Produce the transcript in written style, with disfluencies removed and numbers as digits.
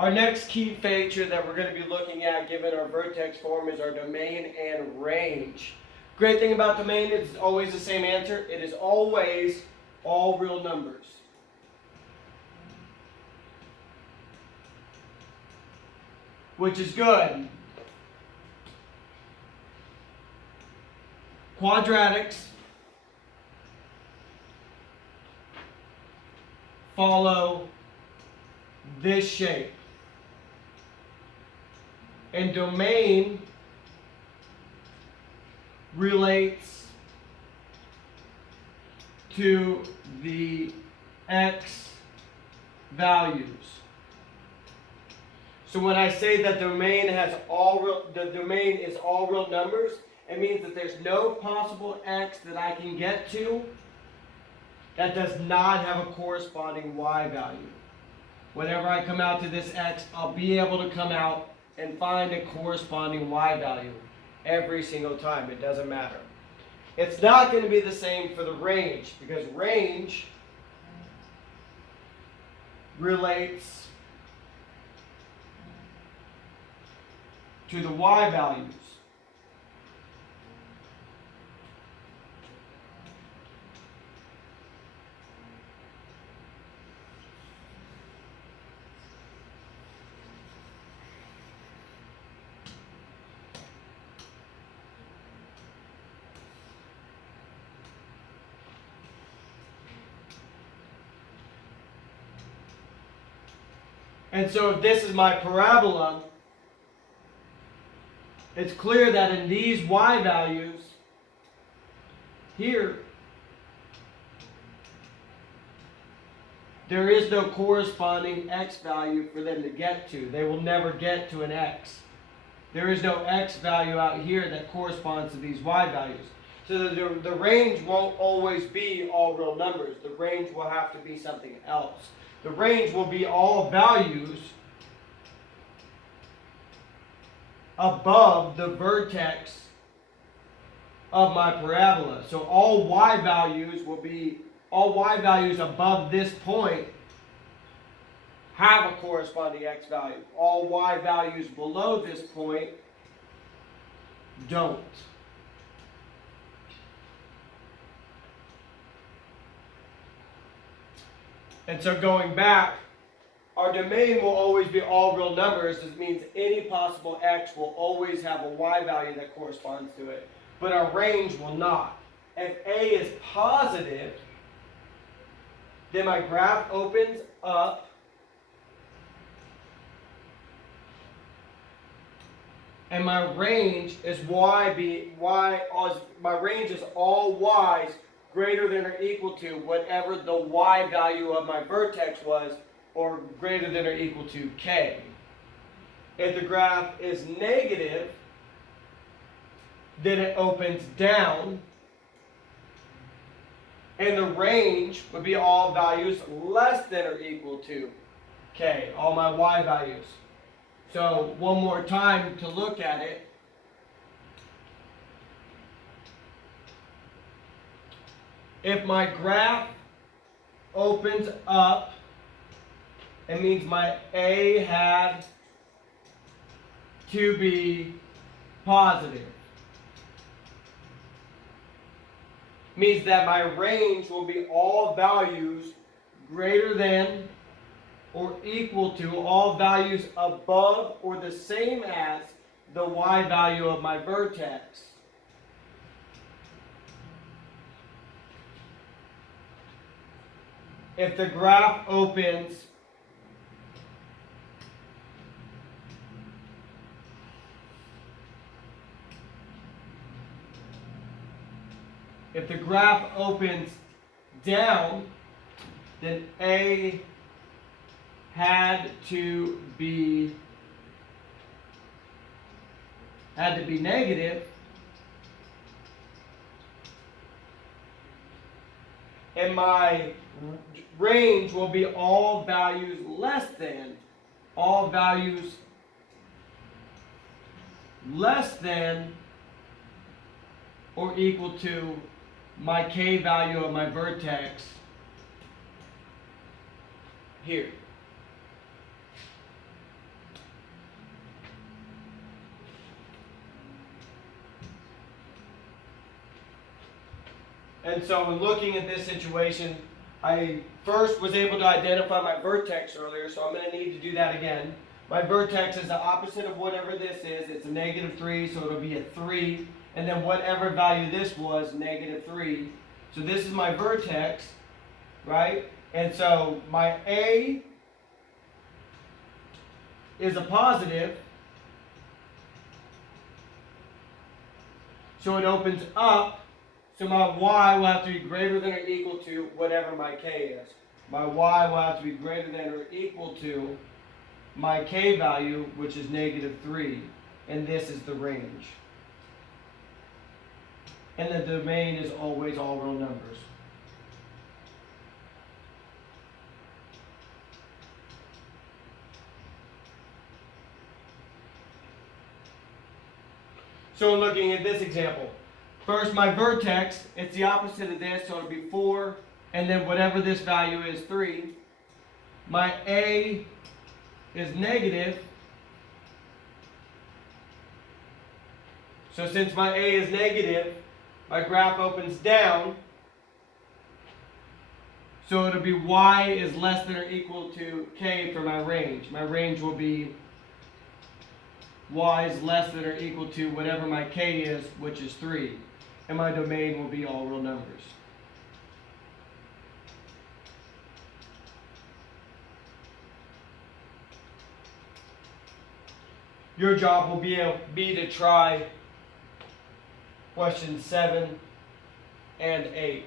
Our next key feature that we're going to be looking at given our vertex form is our domain and range. Great thing about domain is it's always the same answer. It is always all real numbers. Which is good. Quadratics follow this shape. And domain relates to the x values. So when I say that the domain is all real numbers, it means that there's no possible x that I can get to that does not have a corresponding y value. Whenever I come out to this x, I'll be able to come out and find a corresponding y value every single time. It doesn't matter. It's not going to be the same for the range, because range relates to the y values. And so if this is my parabola, it's clear that in these y values here, there is no corresponding x value for them to get to. They will never get to an x. There is no x value out here that corresponds to these y values. So the range won't always be all real numbers. The range will have to be something else. The range will be all values above the vertex of my parabola. So all y values above this point have a corresponding x value. All y values below this point don't. And so going back, our domain will always be all real numbers. This means any possible x will always have a y value that corresponds to it. But our range will not. If a is positive, then my graph opens up and my range is my range is all y's greater than or equal to whatever the y value of my vertex was, or greater than or equal to k. If the graph is negative, then it opens down, and the range would be all values less than or equal to k, all my y values. So one more time to look at it. If my graph opens up, it means my a had to be positive. Means that my range will be all values greater than or equal to all values above or the same as the y value of my vertex. If the graph opens down, then a had to be negative, and my range will be all values less than or equal to my k value of my vertex here. And so when looking at this situation, I first was able to identify my vertex earlier, so I'm going to need to do that again. My vertex is the opposite of whatever this is. It's a -3, so it'll be a 3. And then whatever value this was, -3. So this is my vertex, right? And so my A is a positive. So it opens up. So my Y will have to be greater than or equal to whatever my K is. My Y will have to be greater than or equal to my K value, which is -3. And this is the range. And the domain is always all real numbers. So looking at this example, first my vertex, it's the opposite of this, so it'll be 4, and then whatever this value is, 3. My A is negative. So since my A is negative, my graph opens down. So it'll be Y is less than or equal to K for my range. My range will be Y is less than or equal to whatever my K is, which is 3. And my domain will be all real numbers. Your job will be to try questions 7 and 8.